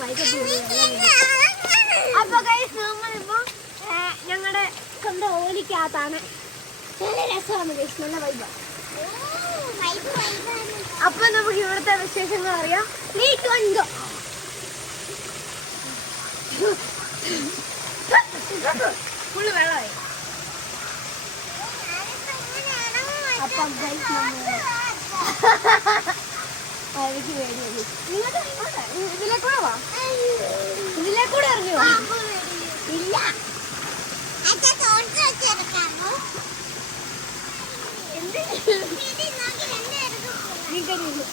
വൈകിട്ട് അപ്പൊ ഗൈസ് നമ്മളിപ്പോ ഞങ്ങളുടെ സ്വന്തം ഓലിക്കകത്താണ്. നല്ല രസമാണ് ഗൈസ് നല്ല വൈബ അപ്പൊ നമുക്ക് ഇവിടുത്തെ വിശേഷങ്ങൾ അറിയാം. നീറ്റ് വണ്ടോ? ഫുള്ള് വെള്ളമായി. അപ്പം എനിക്ക് പേടിയായി ഇങ്ങോട്ട് ഇങ്ങോട്ട് ഇതിലേക്കൂടെ വാ. ഇതിലേക്കൂടെ ഇറങ്ങി വാ. ഇല്ല. നീ കഴിയുന്നു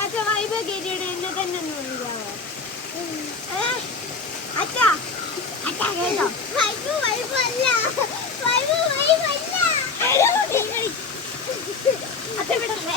അച്ഛ വൈബ കയറ്റിയിട്ട് എന്നെ തന്നെ ഒന്ന് വിളിക്കാവോ അച്ഛ അച്ഛ കേട്ടോ അച്ഛ വിടല്ലേ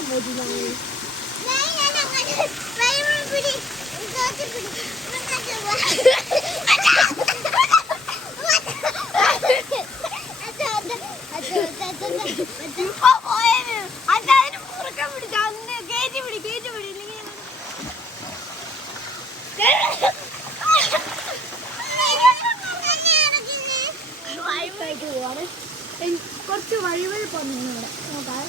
കുറച്ച് വഴിവഴി ഇവിടെ. നോക്കാം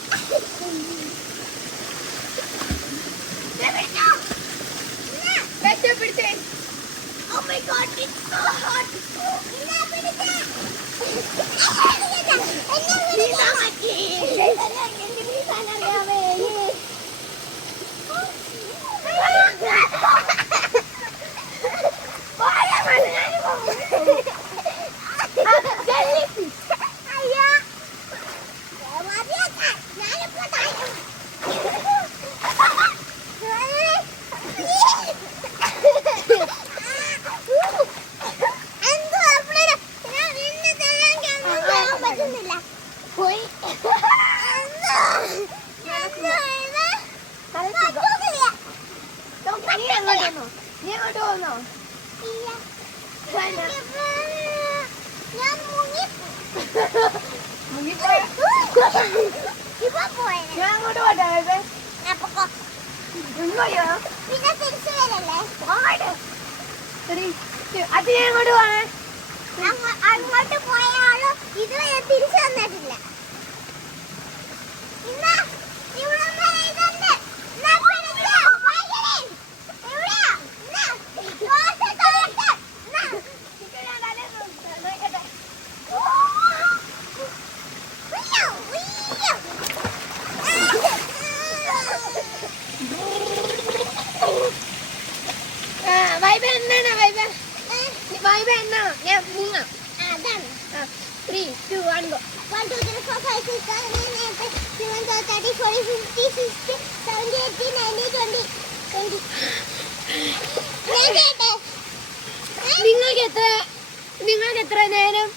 രക്ഷപ്പെടുത്തേ Oh my god, it's so hot. നീന്താ മതി. എനിക്ക് നീന്താൻ അറിയാമേ. പോരാ മതി, ഞാൻ പോകും. Jellyfish. അയ്യോ. പോയി. നീ അങ്ങോട്ട് വന്നോ? നീ അങ്ങോട്ട് പോന്നോ മുങ്ങിപ്പോയി. ഞാൻ അങ്ങോട്ട് പോട്ടെ ഇത് ഇങ്ങോട്ടോ പിന്നെ തിരിച്ചു വരല്ലേ? അങ്ങോട്ട് എടി, അത് ഞാൻ അങ്ങോട്ട് പോണേ അങ്ങ- അങ്ങോട്ട് പോയ ആൾ ഇതുവരെ തിരിച്ചു വന്നിട്ടില്ല ഇന്നാ, ഇവിടം വരെ ഇതുണ്ട്. ഇന്നാ പിടിച്ചോ, ഭയങ്കരെ. എവിടെയാ? ഇന്നാ, തോട്ട്, തോട്ട്. ഇന്നാ. ഉയ്യോ, ഉയ്യോ. വൈബ എന്നാണ് വൈബ ആ, വൈബ ഞാൻ അതാണ് three two one go One, two, three, four, five, six, seven, eight, nine, ten, eleven, twelve, thirteen, fourteen, fifteen, sixteen, seventeen, eighteen, nineteen, twenty, twenty. ഞാൻ കേട്ടെ. നിങ്ങൾക്ക് എത്ര നിങ്ങൾക്ക് എത്ര നേരം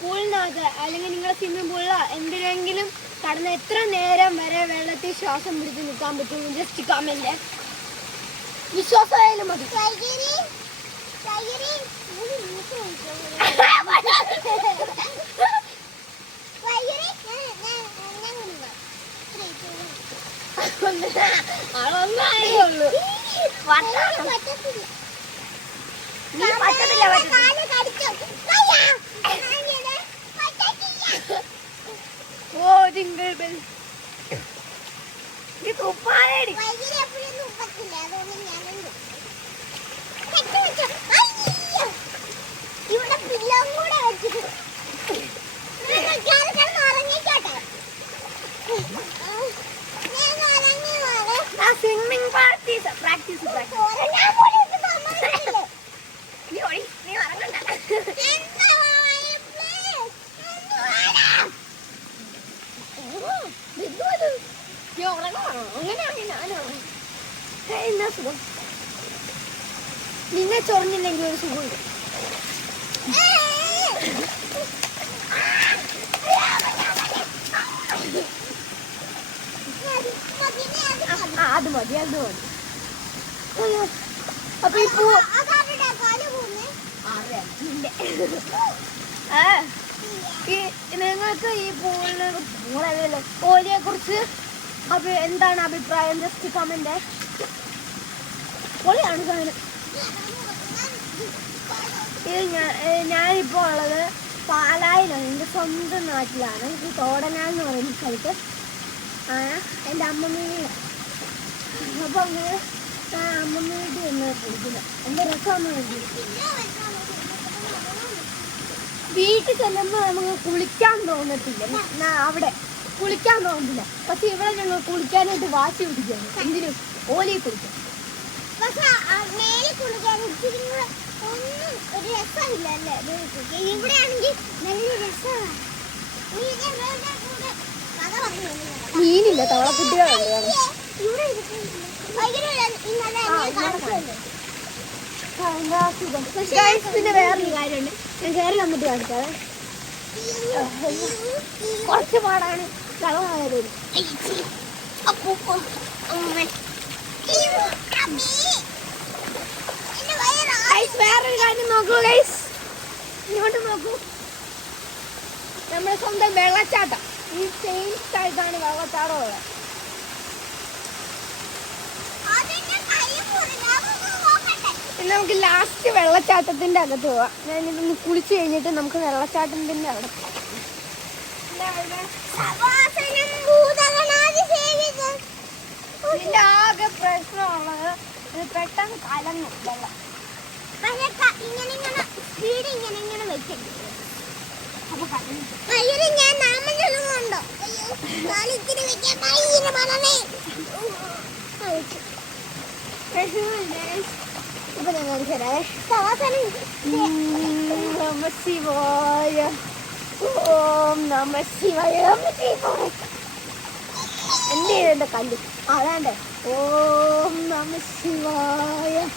പൂളിനകത്ത് അല്ലെങ്കിൽ നിങ്ങളുടെ സ്വിമ്മിംഗ് പൂളിലോ എന്തിനെങ്കിലും കടന്ന് എത്ര നേരം വരെ വെള്ളത്തിൽ ശ്വാസം പിടിച്ച് നിൽക്കാൻ പറ്റും ജസ്റ്റ് കമന്റ് വിശ്വാസമായാലും മതി. വൈകിരി, വൈകിരി, ബെൽ ഇത് കഴിച്ചോ. വൈകിരി, എപ്പോഴും ഞാൻ- അതുകൊണ്ട് മുങ്ങാം. സ്വിമ്മിംഗ് പ്രാക്ടീസ് പ്രാക്ടീസ് പ്രാക്ടീസ് നീ ഓടി നീ ഇറങ്ങണ്ട Yo, like, oh, I'm gonna have you now, I know. Hey, that's one. നിന്നെ ചൊറിഞ്ഞില്ലെങ്കിൽ ഒരു സുഖമില്ല അത് മതി അത് മതി. അപ്പൊ ഈ പൂ നിങ്ങൾക്ക് ഈ പൂവിനെ പൂളല്ലോ കോലിയെ കുറിച്ച് എന്താണ് അഭിപ്രായം? ജസ്റ്റ് കമന്റ് പൊളിയാണ് സാധനം. ഞാനിപ്പോൾ ഉള്ളത് പാലായിലാണ്. എന്റെ സ്വന്തം നാട്ടിലാണ്. ഈ തോടനാൽ എന്ന് പറയുന്ന സ്ഥലത്ത്. ആ എന്റെ അമ്മമ്മയുടെ അപ്പോൾ അങ്ങനെ ഞാൻ അമ്മമ്മ വീട്ടിൽ എന്ന് കുടിക്കുന്നത് എന്റെ വീട്ടിൽ ചെല്ലുമ്പോൾ നമുക്ക് കുളിക്കാൻ തോന്നത്തില്ല. അവിടെ കുളിക്കാൻ തോന്നില്ല പക്ഷെ ഇവിടെ ഞങ്ങൾ കുളിക്കാനായിട്ട് വാശി പിടിക്കുന്നു എന്തിനും ഓലി കുളിക്കാൻ പക്ഷെ മേലെ കുളിക്കാൻ ഇച്ചിരി കൂടെ ഒന്നും ഒരു രസമില്ല അല്ലേ? നല്ല രസമാണ്. മീനില്ല തവളക്കുട്ടികളുണ്ട് പിന്നെ വേറൊരു കാര്യമുണ്ട്. ഞാൻ കയറി വന്നിട്ട് കാണിക്കാതെ കുറച്ച് പാടാണ്. കളവായത് അപ്പൂപ്പ, ഗൈസ് വേറൊരു കാര്യം നോക്കൂ ഗൈസ് ഇങ്ങോട്ട് നോക്കൂ. നമ്മുടെ സ്വന്തം വെള്ളച്ചാട്ടം. ഈ സെയിം സ്ഥലത്താണ് വെള്ളച്ചാട്ടം ഉള്ളത്. ഇനി നമുക്ക് ലാസ്റ്റ് വെള്ളച്ചാട്ടത്തിന്റെ അകത്ത് പോവാം. ഞാനിതൊന്ന് കുളിച്ചു കഴിഞ്ഞിട്ട് നമുക്ക് വെള്ളച്ചാട്ടത്തിന്റെ അവിടെ പോവാം. പ്രശ്നമാണ്. ഇതിന്റെ ആകെ ഇത് പെട്ടെന്ന് കലങ്ങും വെള്ളം. നാമം ശിവായ. ഓം ശിവായ. ശിവായ. എന്റെ കല്ല്? അതാണ്ട്. ഓം നമ ശിവായ.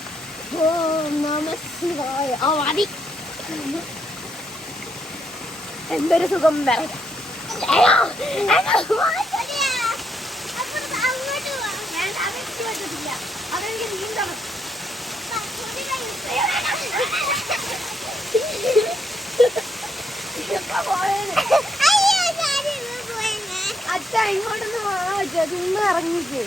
എന്തൊരു സുഖം. അച്ഛ ഇങ്ങോട്ടൊന്ന് വാ ഇറങ്ങിക്ക്.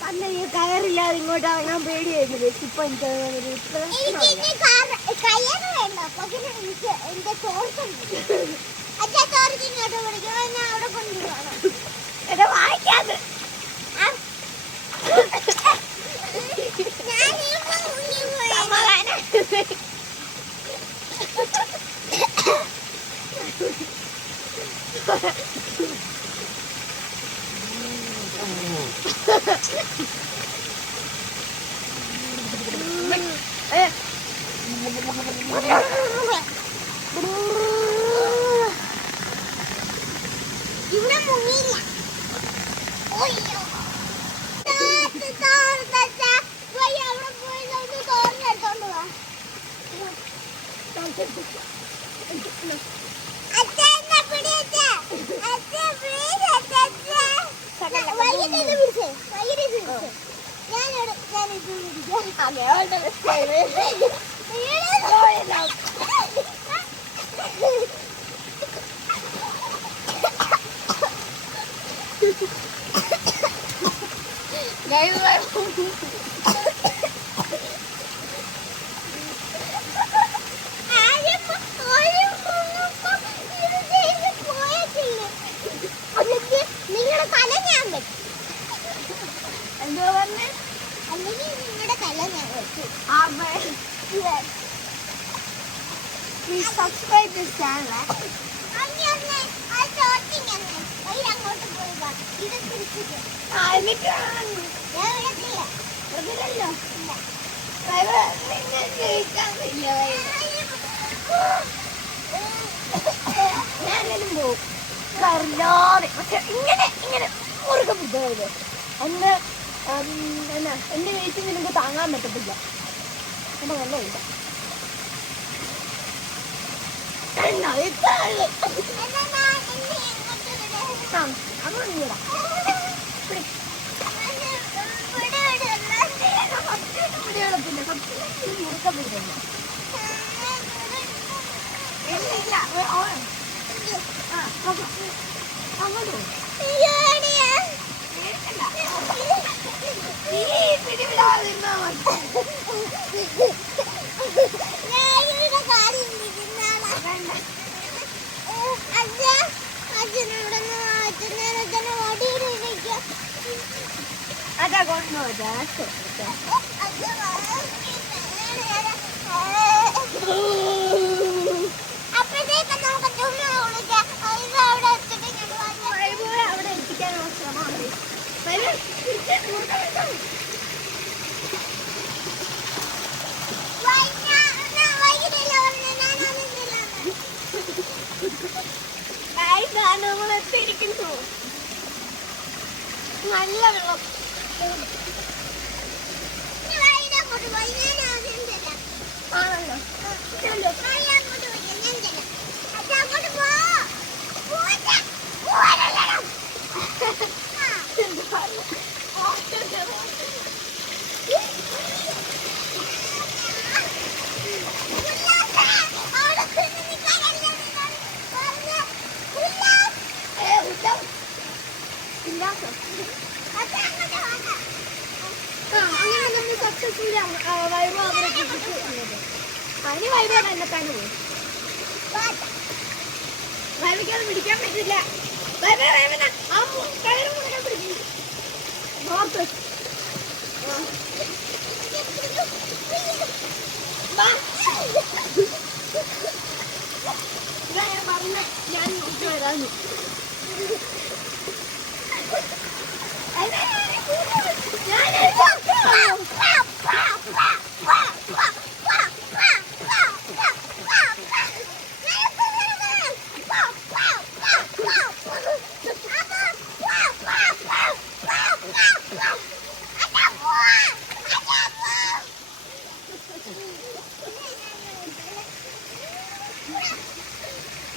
പണ്ട് ഈ കയറില്ലാതെ ഇങ്ങോട്ട് ഇറങ്ങാൻ പേടിയായിരുന്നു. ഇപ്പൊ എനിക്ക് എടാ എനിക്ക് പ്രശ്നമില്ല ഇനി കയ്യാണ് വേണ്ട പക്ഷെ എനിക്ക് എന്റെ ചോർച്ചുണ്ട് അച്ഛാ ചോർച്ച് ഇങ്ങോട്ട് വിളിക്കുമ്പോ ഞാൻ അവിടെ കൊണ്ടുപോകണം എന്നെ വായിക്കാതെ ഞാൻ ഇപ്പൊ മുങ്ങി പോയി. സമാധാനം. ഏ, ഇവിടെ മുങ്ങിയില്ല ഒയ്യോ. താത്ത് താത്തച്ഛ. പോയി അവിടെ പോയി നമുക്ക് തോർന്നെടുത്തോണ്ട് വാ. അച്ഛ, എന്നെ പിടി അച്ഛ. അച്ഛ, please അച്ഛ, അച്ഛ. വൈകിട്ട് ഇത് പിടിച്ചേ. വൈകിട്ട് ഇത് പിടിച്ചേ. ഞാനിവിടെ- ഞാനിത് പിടിക്കാം. അതെ, അവളുടെ style. Guys, ആരും ആരും ഒന്നും ഇത് ചെയ്ത് പോയിട്ടില്ല. എന്നിട്ട് Please subscribe this channel. eh? അങ്ങനെ ഒന്ന് ആ ഷോട്ടിങ് ഒന്ന് ഞാനെങ്കിലും പോവും. അറിയാതെ പക്ഷെ ഇങ്ങനെ ഇങ്ങനെ മുറുകെ പിടിച്ചത് ഉം, എന്നാ എന്റെ വെയിറ്റ് നിനക്ക് താങ്ങാൻ പറ്റത്തില്ല. എന്റെ നല്ല ഇല്ല എന്നാ ഇത്ര പിടിവിടാതിരുന്നാ മതി. Ada gos no dance. Apresenta successfully Vaibhava അവരെ കിട്ടിച്ചു അതിന് തന്നെ തന്നെ പോയി വൈഭവയ്ക്കത് പിടിക്കാൻ പറ്റില്ല ഞാൻ പറഞ്ഞ ഞാൻ നോക്കി വരാന്ന്